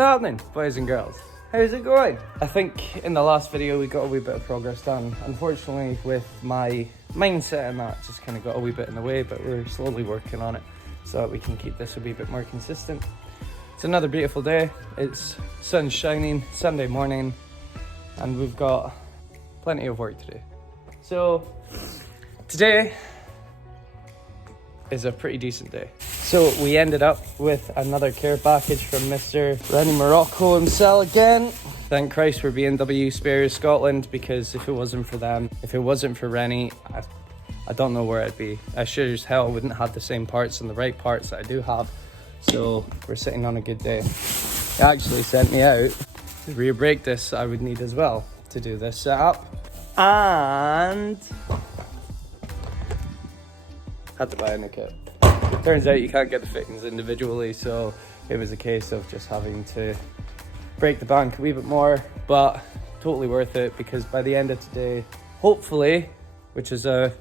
happening, boys and girls? How's it going? I think in the last video we got a wee bit of progress done. Unfortunately, with my mindset and that, just kind of got a wee bit in the way, but we're slowly working on it so that we can keep this a wee bit more consistent. It's another beautiful day. It's sun shining, Sunday morning, and we've got plenty of work to do. So today is a pretty decent day. So we ended up with another care package from Mr. Rennie Morrocco himself again. Thank Christ for BMW Spares Scotland, because if it wasn't for them, if it wasn't for Rennie, I don't know where I'd be. I sure as hell wouldn't have the same parts and the right parts that I do have. So we're sitting on a good day. He actually sent me out the rear brake discs I would need as well to do this setup. And had to buy a new kit. Turns out you can't get the fittings individually, so it was a case of just having to break the bank a wee bit more, but totally worth it, because by the end of today, hopefully, which is a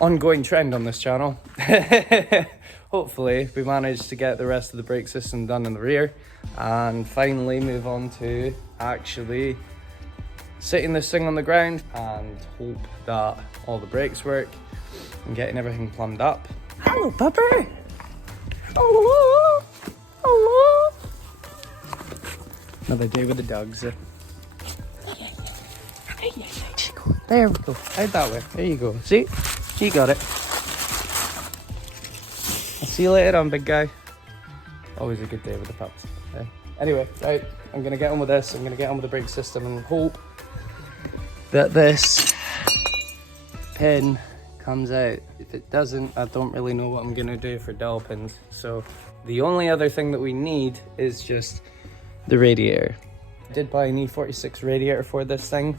ongoing trend on this channel, hopefully we manage to get the rest of the brake system done in the rear and finally move on to actually sitting this thing on the ground and hope that all the brakes work and getting everything plumbed up. Hello, pupper. Hello. Hello. Another day with the dogs. There we go. Out that way. There you go. See? You got it. I'll see you later on, big guy. Always a good day with the pups. Okay. Anyway, right. I'm going to get on with this. I'm going to get on with the brake system and hope that this pin comes out. If it doesn't, I don't really know what I'm gonna do for dowel pins. So the only other thing that we need is just the radiator. I did buy an E46 radiator for this thing,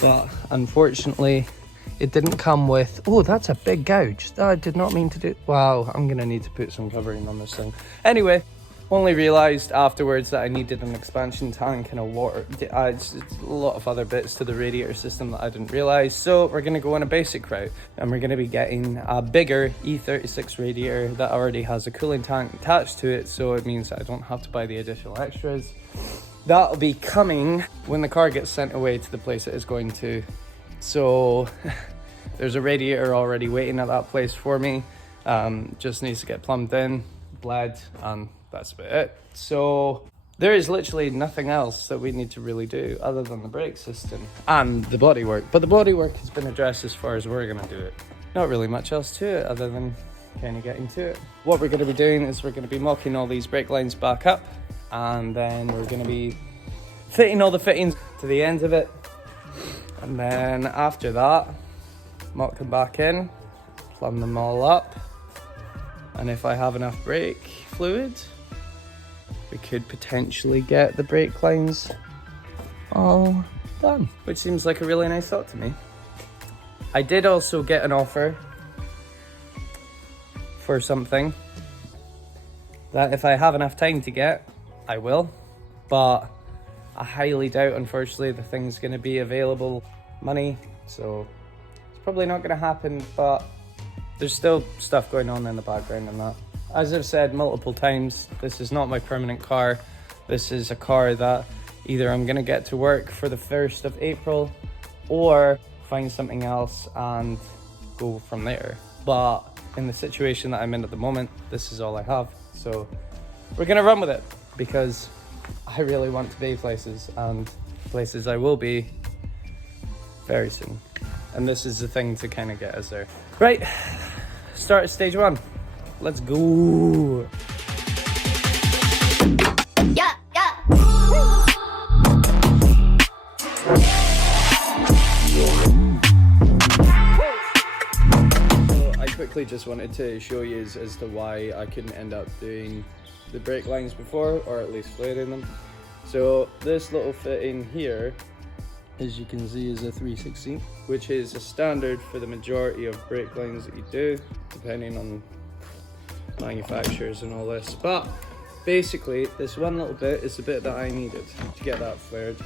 but unfortunately it didn't come with, oh, that's a big gouge. I did not mean to do. Wow, I'm gonna need to put some covering on this thing. Anyway, only realized afterwards that I needed an expansion tank and a water, it's a lot of other bits to the radiator system that I didn't realize. So we're gonna go on a basic route, and we're gonna be getting a bigger E36 radiator that already has a cooling tank attached to it, so it means that I don't have to buy the additional extras. That'll be coming when the car gets sent away to the place it is going to. So there's a radiator already waiting at that place for me. Just needs to get plumbed in, bled, and that's about it. So there is literally nothing else that we need to really do other than the brake system and the bodywork. But the bodywork has been addressed as far as we're gonna do it. Not really much else to it other than kind of getting to it. What we're gonna be doing is we're gonna be mocking all these brake lines back up, and then we're gonna be fitting all the fittings to the ends of it. And then after that, mock them back in, plumb them all up. And if I have enough brake fluid, we could potentially get the brake lines all done, which seems like a really nice thought to me. I did also get an offer for something that if I have enough time to get, I will, but I highly doubt, unfortunately, the thing's going to be available money, so it's probably not going to happen, but there's still stuff going on in the background and that. As I've said multiple times, this is not my permanent car. This is a car that either I'm gonna get to work for the 1st of April or find something else and go from there. But in the situation that I'm in at the moment, this is all I have. So we're gonna run with it, because I really want to be places, and places I will be very soon. And this is the thing to kind of get us there. Right, start at stage 1. Let's go. Yeah, yeah. So I quickly just wanted to show you as to why I couldn't end up doing the brake lines before, or at least fluiding them. So this little fitting here, as you can see, is a 3/16, which is a standard for the majority of brake lines that you do, depending on manufacturers and all this. But basically, this one little bit is the bit that I needed to get that flared.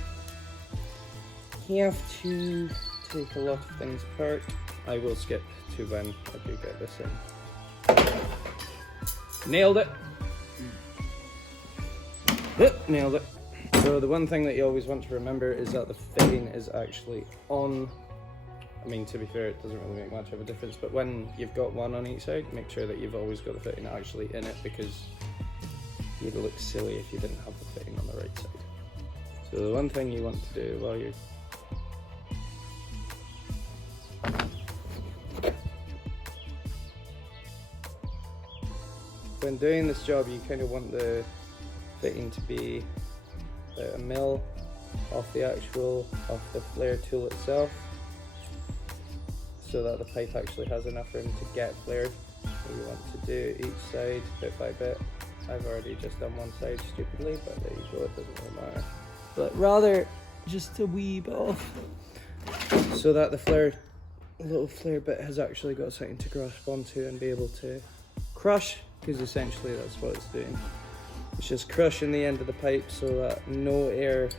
You have to take a lot of things apart. I will skip to when I do get this in. Nailed it. Nailed it. So the one thing that you always want to remember is that the fitting is actually on. I mean, to be fair, it doesn't really make much of a difference, but when you've got one on each side, make sure that you've always got the fitting actually in it, because you'd look silly if you didn't have the fitting on the right side. So the one thing you want to do while you're when doing this job, you kind of want the fitting to be about a mil off the flare tool itself, so that the pipe actually has enough room to get flared. So you want to do each side bit by bit. I've already just done one side stupidly, but there you go, it doesn't really matter. But rather just a wee bit off, so that the little flare bit has actually got something to grasp onto and be able to crush, because essentially that's what it's doing. It's just crushing the end of the pipe so that no air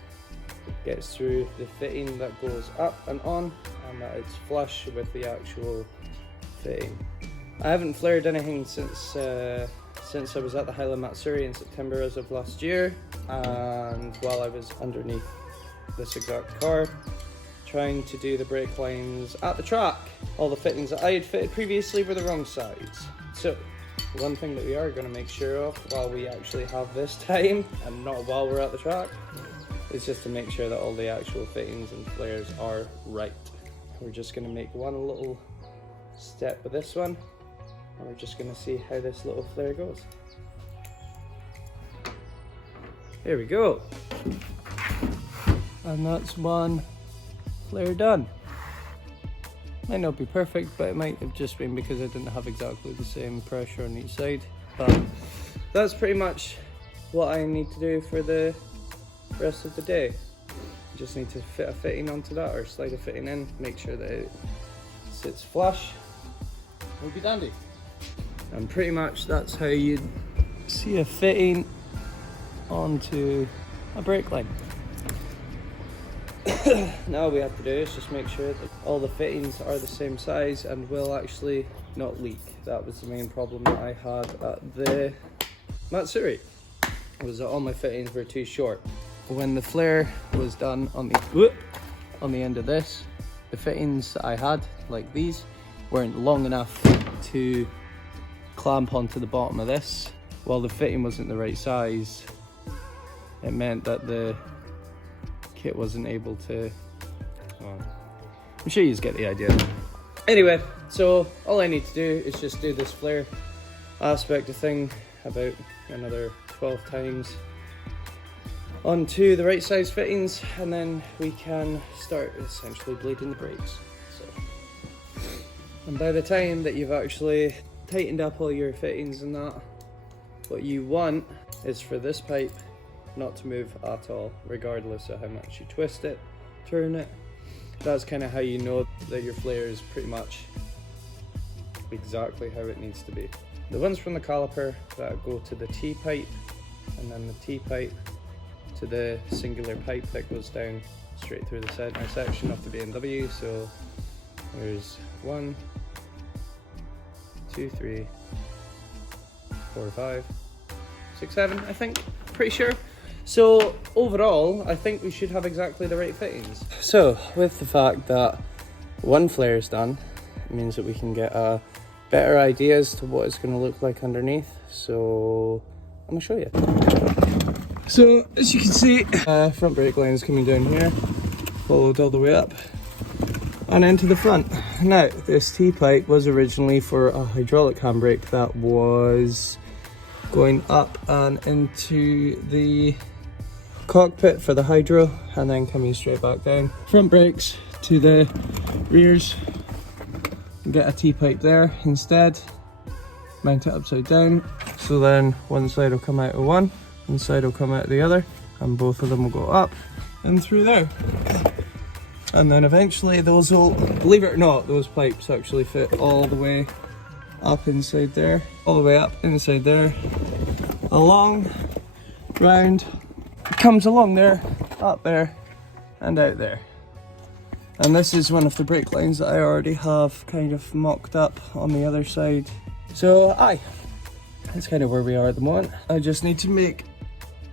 gets through the fitting that goes up and on, and that it's flush with the actual fitting. I haven't flared anything since I was at the Highland Matsuri in September as of last year, and while I was underneath this exact car trying to do the brake lines at the track, all the fittings that I had fitted previously were the wrong sides. So one thing that we are going to make sure of while we actually have this time, and not while we're at the track, is just to make sure that all the actual fittings and flares are right. We're just going to make one little step with this one, and we're just going to see how this little flare goes. There we go. And that's one flare done. Might not be perfect, but it might have just been because I didn't have exactly the same pressure on each side. But that's pretty much what I need to do for the rest of the day. I just need to fit a fitting onto that, or slide a fitting in, make sure that it sits flush. We'll be dandy. And pretty much that's how you'd see a fitting onto a brake line. Now all we have to do is just make sure that all the fittings are the same size and will actually not leak. That was the main problem that I had at the Matsuri, was that all my fittings were too short. When the flare was done on the end of this, the fittings that I had, like these, weren't long enough to clamp onto the bottom of this. While the fitting wasn't the right size, it meant that the kit wasn't able to, well, I'm sure you just get the idea. Anyway, so all I need to do is just do this flare aspect of thing about another 12 times onto the right size fittings, and then we can start essentially bleeding the brakes. So, and by the time that you've actually tightened up all your fittings and that, what you want is for this pipe not to move at all, regardless of how much you twist it, turn it. That's kind of how you know that your flare is pretty much exactly how it needs to be. The ones from the caliper that go to the T-pipe, and then the T-pipe to the singular pipe that goes down straight through the center section of the BMW. So there's 1, 2, 3, 4, 5, 6, 7, I think, pretty sure. So overall, I think we should have exactly the right fittings. So with the fact that one flare is done, it means that we can get a better idea as to what it's going to look like underneath. So I'm going to show you. So as you can see, front brake line is coming down here, followed all the way up and into the front. Now, this T-pipe was originally for a hydraulic handbrake that was going up and into the cockpit for the hydro, and then coming straight back down. Front brakes to the rears, get a T-pipe there instead, mount it upside down, so then one side will come out of one side will come out of the other, and both of them will go up and through there. And then eventually those will, believe it or not, those pipes actually fit all the way up inside there, all the way up inside there, along, round, comes along there, up there, and out there. And this is one of the brake lines that I already have kind of mocked up on the other side. So that's kind of where we are at the moment. I just need to make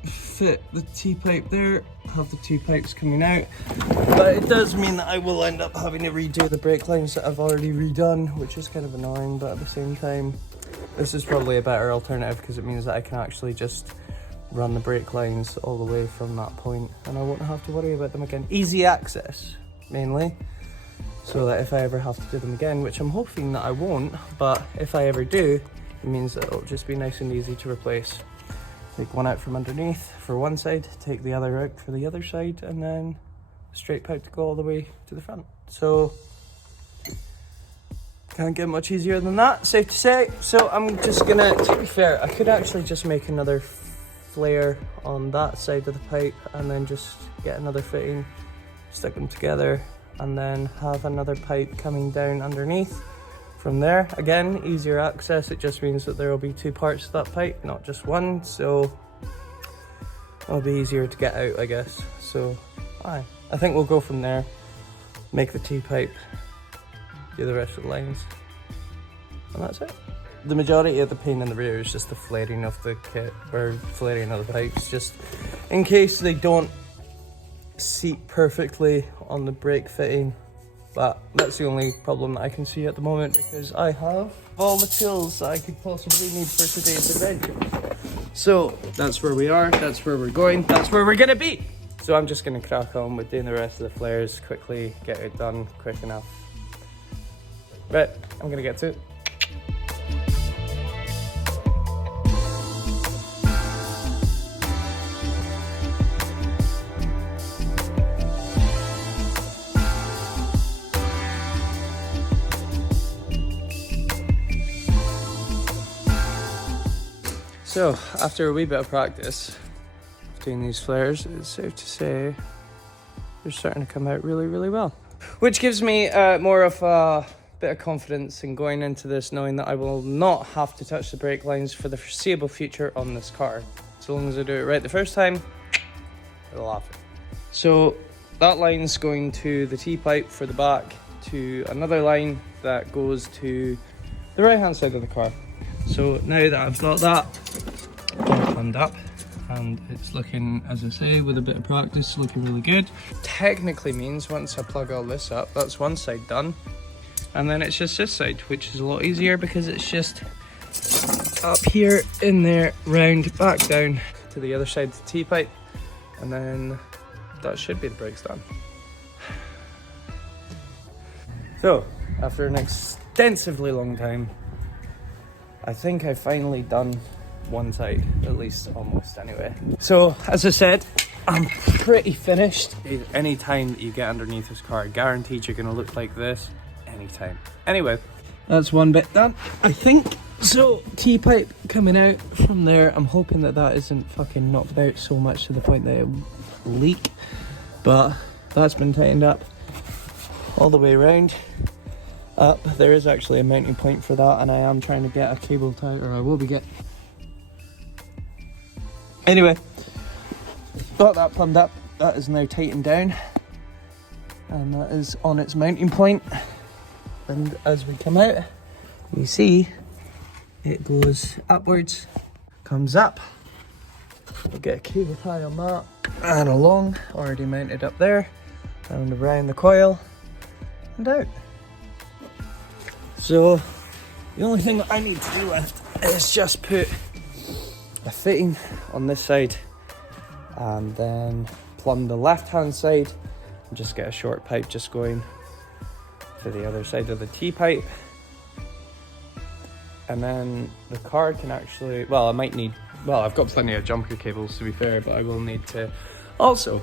fit the T-pipe there, have the two pipes coming out, but it does mean that I will end up having to redo the brake lines that I've already redone, which is kind of annoying, but at the same time, this is probably a better alternative because it means that I can actually just run the brake lines all the way from that point and I won't have to worry about them again. Easy access, mainly, so that if I ever have to do them again, which I'm hoping that I won't, but if I ever do, it means that it'll just be nice and easy to replace. Take one out from underneath for one side, take the other out for the other side, and then a straight pipe to go all the way to the front. So, can't get much easier than that, safe to say. So I'm just gonna, to be fair, I could actually just make another flare on that side of the pipe and then just get another fitting, stick them together, and then have another pipe coming down underneath. From there, again, easier access. It just means that there will be two parts to that pipe, not just one, so it'll be easier to get out, I guess. So, I think we'll go from there, make the T-pipe, do the rest of the lines, and that's it. The majority of the pain in the rear is just the flaring of the kit, or flaring of the pipes, just in case they don't seat perfectly on the brake fitting. But that's the only problem that I can see at the moment because I have all the tools that I could possibly need for today's adventure. So that's where we are, that's where we're going, that's where we're gonna be. So I'm just gonna crack on with doing the rest of the flares quickly, get it done quick enough. But I'm gonna get to it. So, after a wee bit of practice doing these flares, it's safe to say they're starting to come out really, really well. Which gives me more of a bit of confidence in going into this, knowing that I will not have to touch the brake lines for the foreseeable future on this car. So long as I do it right the first time, it'll happen. So, that line's going to the T-pipe for the back, to another line that goes to the right-hand side of the car. So now that I've got that plumbed up and it's looking, as I say, with a bit of practice, looking really good. Technically means once I plug all this up, that's one side done. And then it's just this side, which is a lot easier because it's just up here, in there, round, back down to the other side of the T-pipe. And then that should be the brakes done. So, after an extensively long time, I think I've finally done one side, at least almost anyway. So, as I said, I'm pretty finished. Any time that you get underneath this car, guaranteed you're gonna look like this anytime. Anyway, that's one bit done, I think. So, T-pipe coming out from there. I'm hoping that that isn't fucking knocked out so much to the point that it will leak. But that's been tightened up all the way around. Up, there is actually a mounting point for that, and I am trying to get a cable tie, or I will be getting. Anyway, got that plumbed up. That is now tightened down, and that is on its mounting point. And as we come out, you see it goes upwards, comes up. We'll get a cable tie on that, and along, already mounted up there, and around the coil, and out. So, the only thing that I need to do left is just put a fitting on this side and then plumb the left-hand side and just get a short pipe just going to the other side of the T-pipe. And then the car can actually, well, I might need, well, I've got plenty of jumper cables to be fair, but I will need to also,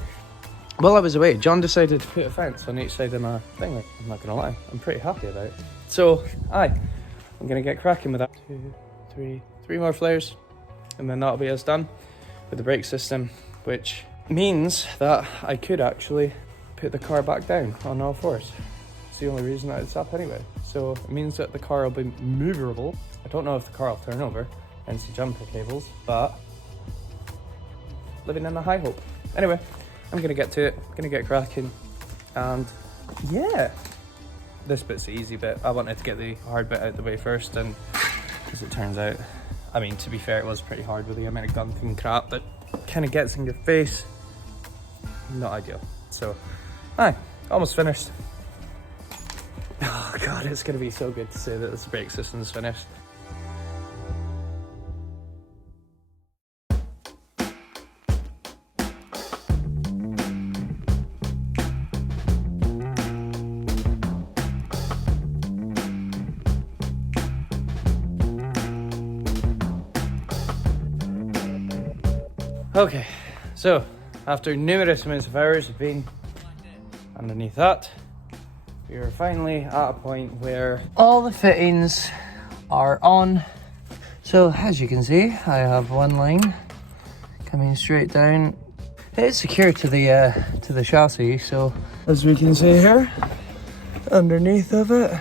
while I was away, John decided to put a fence on each side of my thing. I'm not gonna lie, I'm pretty happy about it. So, I'm gonna get cracking with that. 2, 3 more flares, and then that'll be us done with the brake system, which means that I could actually put the car back down on all fours. It's the only reason that it's up anyway. So it means that the car will be maneuverable. I don't know if the car will turn over, hence the jumper cables, but living in the high hope. Anyway, I'm gonna get to it, gonna get cracking, and yeah. This bit's the easy bit. I wanted to get the hard bit out of the way first, and as it turns out, I mean, to be fair, it was pretty hard with the amount of gunk and crap that kind of gets in your face. Not ideal. So, aye, almost finished. Oh god, it's gonna be so good to say that this brake system's finished. Okay, so after numerous amounts of hours of being underneath that, we are finally at a point where all the fittings are on. So as you can see, I have one line coming straight down. It's secured to the chassis, so as we can see here, underneath of it,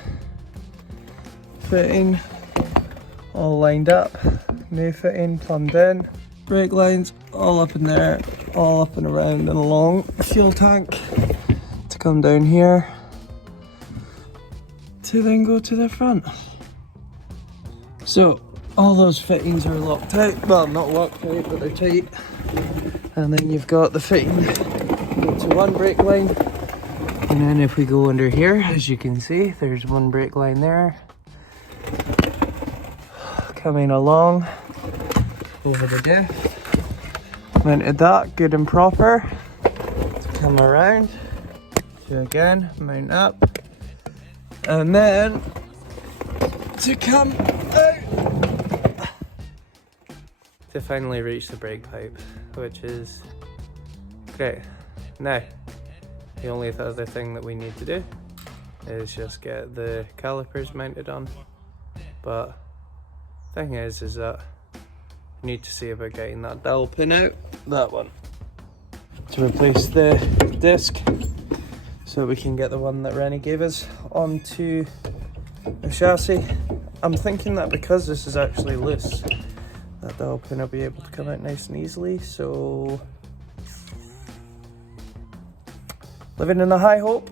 fitting all lined up, new fitting plumbed in. Brake lines all up in there, all up and around and along. Fuel tank to come down here to then go to the front. So all those fittings are locked out. Well, not locked out, but they're tight. And then you've got the fitting to one brake line. And then if we go under here, as you can see, there's one brake line there. Coming along over the diff. Mounted that good and proper. To come around. To again, mount up. And then to come out. To finally reach the brake pipe, which is great. Now, the only other thing that we need to do is just get the calipers mounted on. But thing is that I need to see about getting that dowel pin out, that one, to replace the disc, so we can get the one that Rennie gave us onto the chassis. I'm thinking that because this is actually loose, that dowel pin will be able to come out nice and easily, so living in the high hope.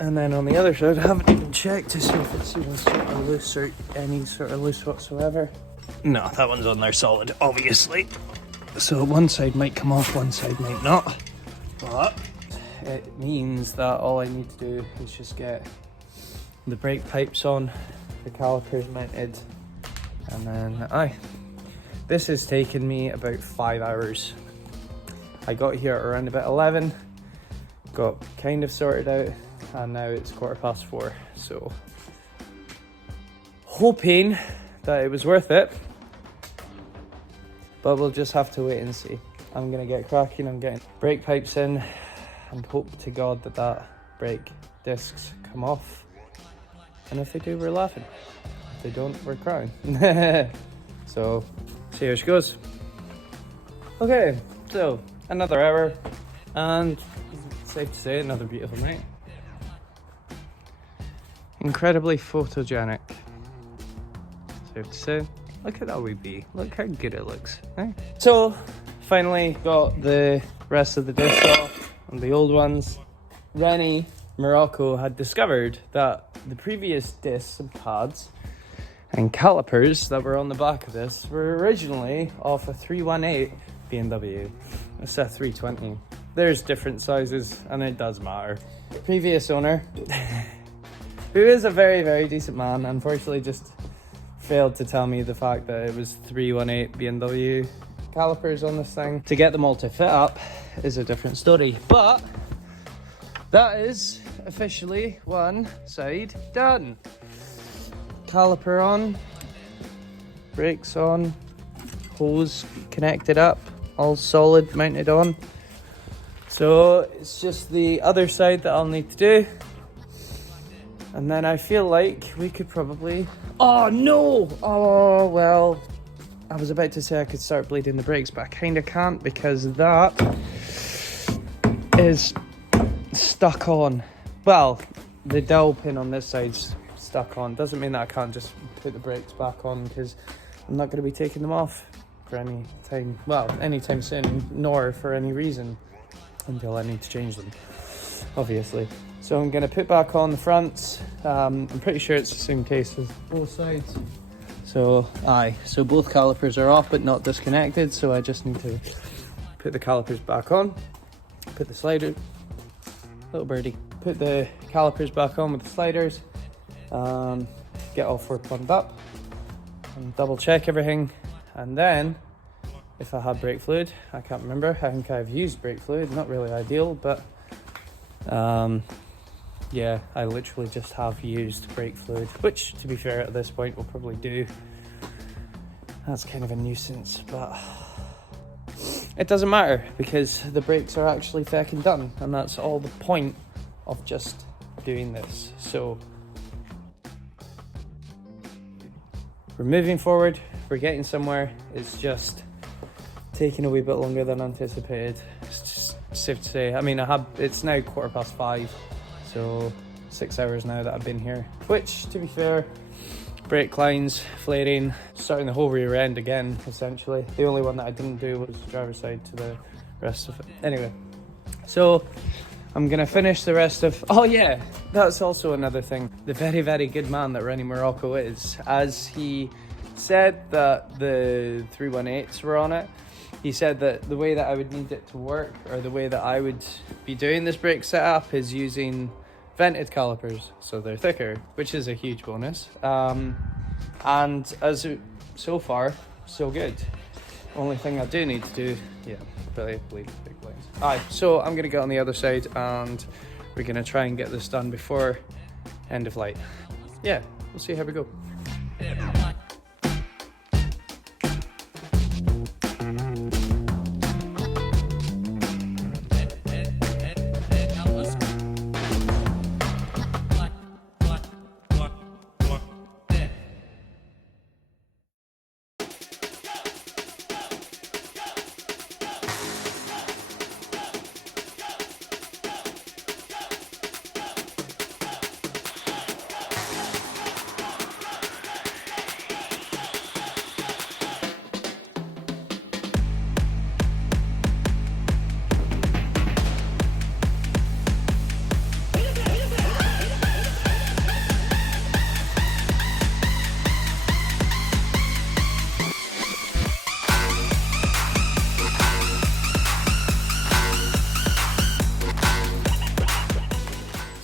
And then on the other side, I haven't even checked to see if it's even sort of loose or any sort of loose whatsoever. No, that one's on there solid, obviously. So one side might come off, one side might not. But it means that all I need to do is just get the brake pipes on, the calipers mounted, and then this has taken me about 5 hours. I got here at around about 11, got kind of sorted out, and now it's 4:15, so hoping that it was worth it, but we'll just have to wait and see. I'm gonna get cracking, I'm getting brake pipes in, and hope to God that that brake discs come off, and if they do, we're laughing. If they don't, we're crying. So, see how she goes. Okay, so another hour, and safe to say, another beautiful night. Incredibly photogenic. Safe to say. Look at that wee bee. Look how good it looks. Eh? So, finally got the rest of the discs off and the old ones. Rennie Morrocco had discovered that the previous discs and pads and calipers that were on the back of this were originally off a 318 BMW. It's a 320. There's different sizes and it does matter. Previous owner, who is a very, very decent man, unfortunately just failed to tell me the fact that it was 318 BMW calipers on this thing. To get them all to fit up is a different story, but that is officially one side done. Caliper on, brakes on, hose connected up, all solid, mounted on. So it's just the other side that I'll need to do. And then I feel like we could probably... Oh no! Oh, well, I was about to say I could start bleeding the brakes, but I kind of can't because that is stuck on. Well, the dowel pin on this side's stuck on. Doesn't mean that I can't just put the brakes back on, because I'm not going to be taking them off for any time. Well, anytime soon, nor for any reason until I need to change them, obviously. So I'm going to put back on the fronts. I'm pretty sure it's the same case as both sides. So, so both calipers are off but not disconnected, so I just need to put the calipers back on, put the slider, little birdie, put the calipers back on with the sliders, get all 4 plumbed up, and double check everything. And then, if I have brake fluid, I can't remember, I think I've used brake fluid, not really ideal, but yeah, I literally just have used brake fluid, which to be fair at this point will probably do. That's kind of a nuisance, but it doesn't matter because the brakes are actually fucking done, and that's all the point of just doing this. So we're moving forward, we're getting somewhere. It's just taking a wee bit longer than anticipated. It's just safe to say. I mean, it's now 5:15, so 6 hours now that I've been here, which to be fair, brake lines, flaring, starting the whole rear end again, essentially. The only one that I didn't do was the driver's side to the rest of it. Anyway, so I'm gonna finish the rest of, oh yeah, that's also another thing. The very, very good man that Rennie Morrocco is, as he said that the 318s were on it, he said that the way that I would need it to work, or the way that I would be doing this brake setup, is using vented calipers, so they're thicker, which is a huge bonus. And so far, so good. Only thing I do need to do, yeah, bleed big lines. Alright, so I'm gonna get on the other side and we're gonna try and get this done before end of light. Yeah, we'll see how we go.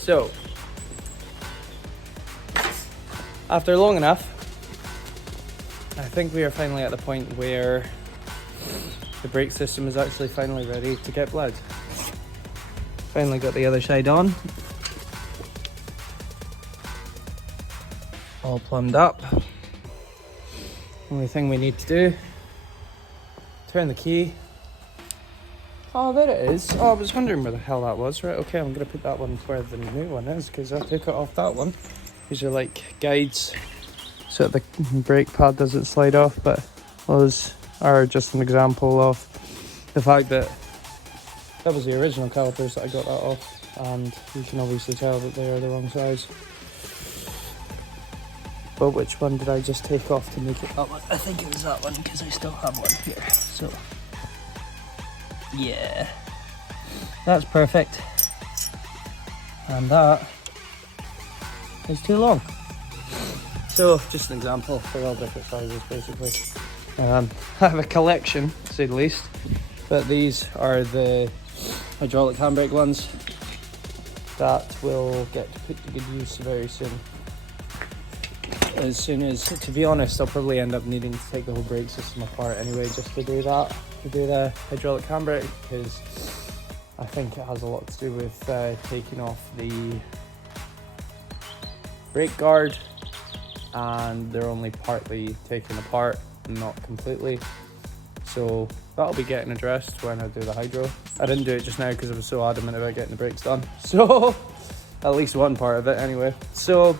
So, after long enough, I think we are finally at the point where the brake system is actually finally ready to get blood. Finally got the other side on. All plumbed up. Only thing we need to do, turn the key. Oh, there it is. Oh, I was wondering where the hell that was. Right, okay, I'm going to put that one where the new one is, because I took it off that one. These are like guides, so the brake pad doesn't slide off, but those are just an example of the fact that that was the original calipers that I got that off, and you can obviously tell that they are the wrong size. But which one did I just take off to make it that one? I think it was that one, because I still have one here, so... yeah, that's perfect, and that is too long. So just an example, they're all different sizes basically. I have a collection, to say the least, but these are the hydraulic handbrake ones that will get put to good use very soon. As soon as, to be honest, I'll probably end up needing to take the whole brake system apart anyway, just to do that, to do the hydraulic handbrake, because I think it has a lot to do with taking off the brake guard, and they're only partly taken apart, not completely. So that'll be getting addressed when I do the hydro. I didn't do it just now because I was so adamant about getting the brakes done. So at least one part of it anyway. So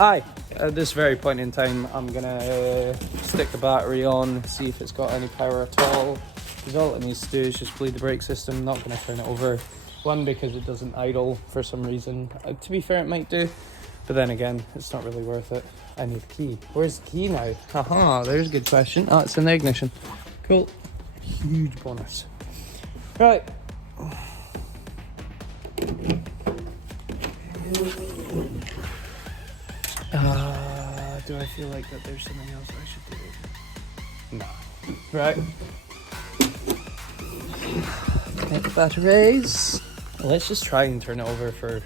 at this very point in time, I'm gonna stick the battery on, see if it's got any power at all. Because all it needs to do is just bleed the brake system. I'm not gonna turn it over. One, because it doesn't idle for some reason. To be fair, it might do, but then again, it's not really worth it. I need the key. Where's the key now? Haha, there's a good question. Oh, it's in the ignition. Cool. Huge bonus. Right. Do I feel like that there's something else I should do? No. Right. Get the batteries. Let's just try and turn it over for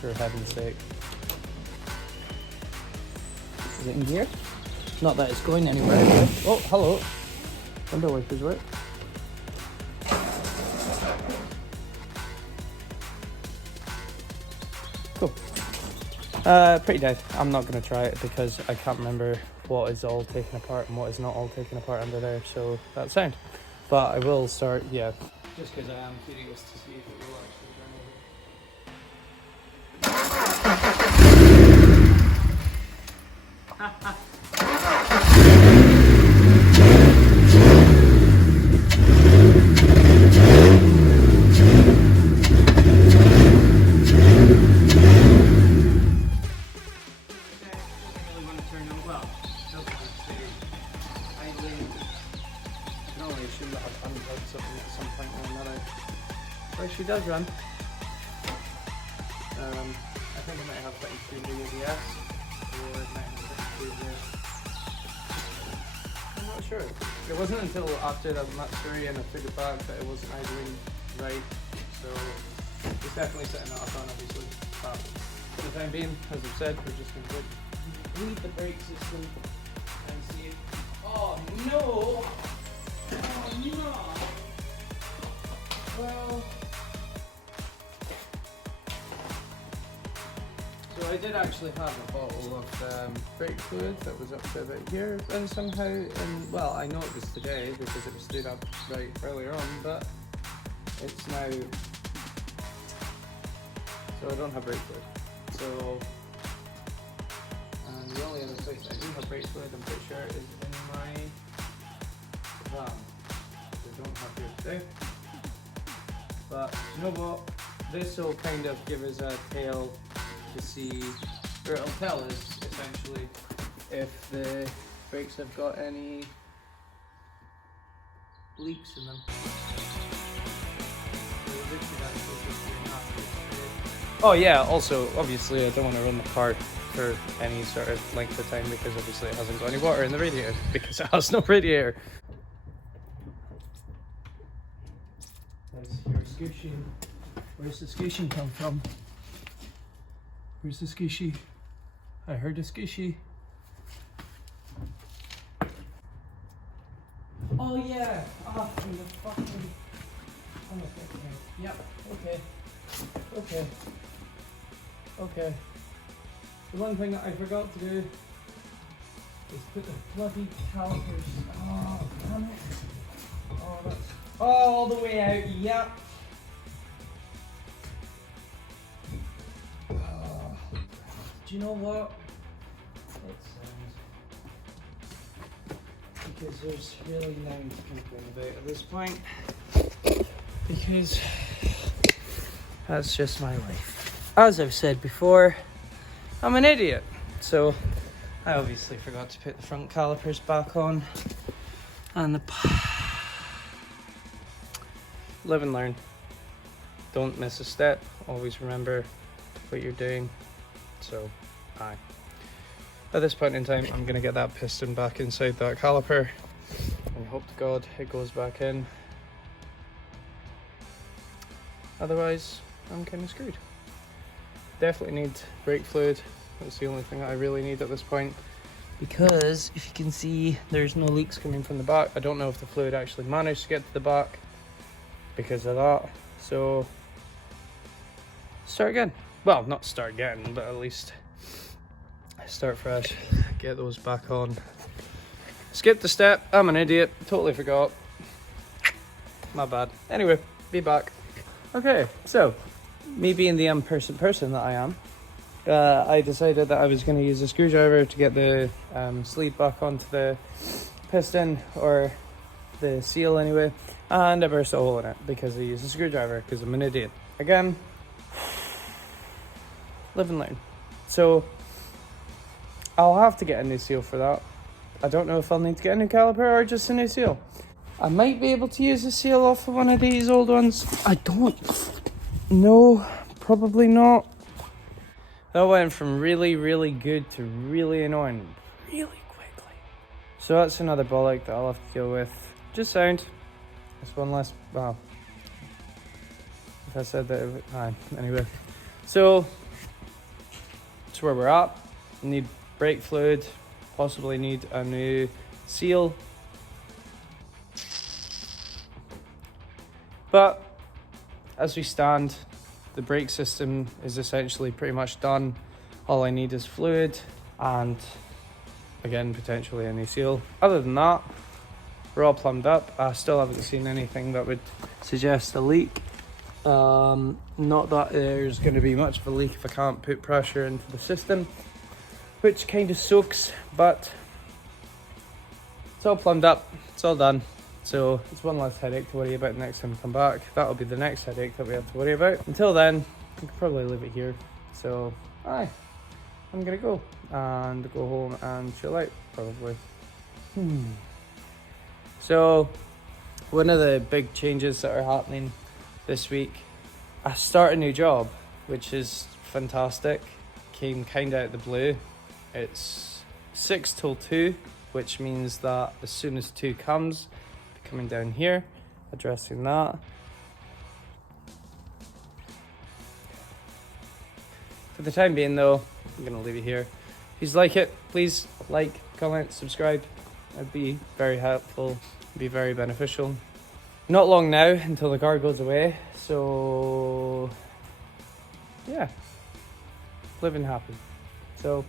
heaven's sake. Is it in gear? Not that it's going anywhere. Oh, hello. Window wipers work. Cool. Pretty dead. I'm not going to try it because I can't remember what is all taken apart and what is not all taken apart under there, so that's sound. But I will start, yeah. Just because I am curious to see if it will actually turn over. She does run. I think I might have put through the ABS, or it might have put through the... I'm not sure. It wasn't until after the Matsuri and I took it back that it wasn't idling right, so it's definitely setting it up on, obviously. But for the time being, as I've said, we're just going to leave the brake system and see it. Oh no! Oh no! Well... So I did actually have a bottle of brake fluid that was up to about here, and somehow, well, I know it was today because it was stood up right earlier on, but it's now, so I don't have brake fluid. So, and the only other place I do have brake fluid, I'm pretty sure, is in my van. I don't have it today. But you know what? This will kind of give us a tail to see, or it'll tell us essentially if the brakes have got any leaks in them. Oh yeah, also obviously I don't want to run the car for any sort of length of time because obviously it hasn't got any water in the radiator because it has no radiator. Let's hear squishy. Where's the squishy come from? Where's the squishy? I heard a squishy. Oh yeah! Ah, from the fucking... Oh, okay. Yep, okay. Okay. Okay. The one thing that I forgot to do is put the bloody calipers... Oh, damn it. Oh, that's... all the way out, yep. Do you know what? It sounds... Because there's really nothing to complain about at this point. Because that's just my life. As I've said before, I'm an idiot. So I obviously forgot to put the front calipers back on. And the... Live and learn. Don't miss a step. Always remember what you're doing. So, aye. At this point in time, I'm going to get that piston back inside that caliper and hope to God it goes back in. Otherwise, I'm kind of screwed. Definitely need brake fluid. That's the only thing that I really need at this point. Because, if you can see, there's no leaks coming from the back. I don't know if the fluid actually managed to get to the back because of that. So, start again. Well, not start again, but at least start fresh, get those back on. Skip the step, I'm an idiot, totally forgot. My bad. Anyway, be back. Okay, so, me being the unpleasant person that I am, I decided that I was going to use a screwdriver to get the sleeve back onto the piston, or the seal anyway, and I burst a hole in it because I used a screwdriver, because I'm an idiot. Again, live and learn. So I'll have to get a new seal for that. I don't know if I'll need to get a new caliper or just a new seal. I might be able to use a seal off of one of these old ones. I don't know, probably not. That went from really, really good to really annoying really quickly. So that's another bollock that I'll have to deal with. Just sound. That's one less, wow. If I said that, anyway. So, that's where we're at. Need brake fluid, possibly need a new seal. But, as we stand, the brake system is essentially pretty much done. All I need is fluid and, again, potentially a new seal. Other than that, we're all plumbed up. I still haven't seen anything that would suggest a leak. Not that there's going to be much of a leak if I can't put pressure into the system, which kind of sucks, but it's all plumbed up, it's all done. So it's one less headache to worry about next time we come back. That'll be the next headache that we have to worry about. Until then, we can probably leave it here. So, I'm gonna go and go home and chill out, probably. So, one of the big changes that are happening this week, I start a new job, which is fantastic. Came kind of out of the blue. It's 6 till 2, which means that as soon as 2 comes, I'll be coming down here, addressing that. For the time being though, I'm going to leave it here. If you like it, please like, comment, subscribe. It'd be very helpful, it'd be very beneficial. Not long now until the car goes away, so yeah, living happy. So,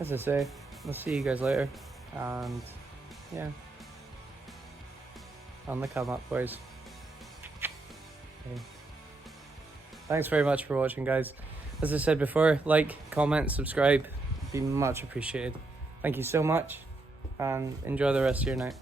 as I say, I'll see you guys later, and yeah, on the come up, boys. Okay. Thanks very much for watching, guys. As I said before, like, comment, subscribe, it'd be much appreciated. Thank you so much, and enjoy the rest of your night.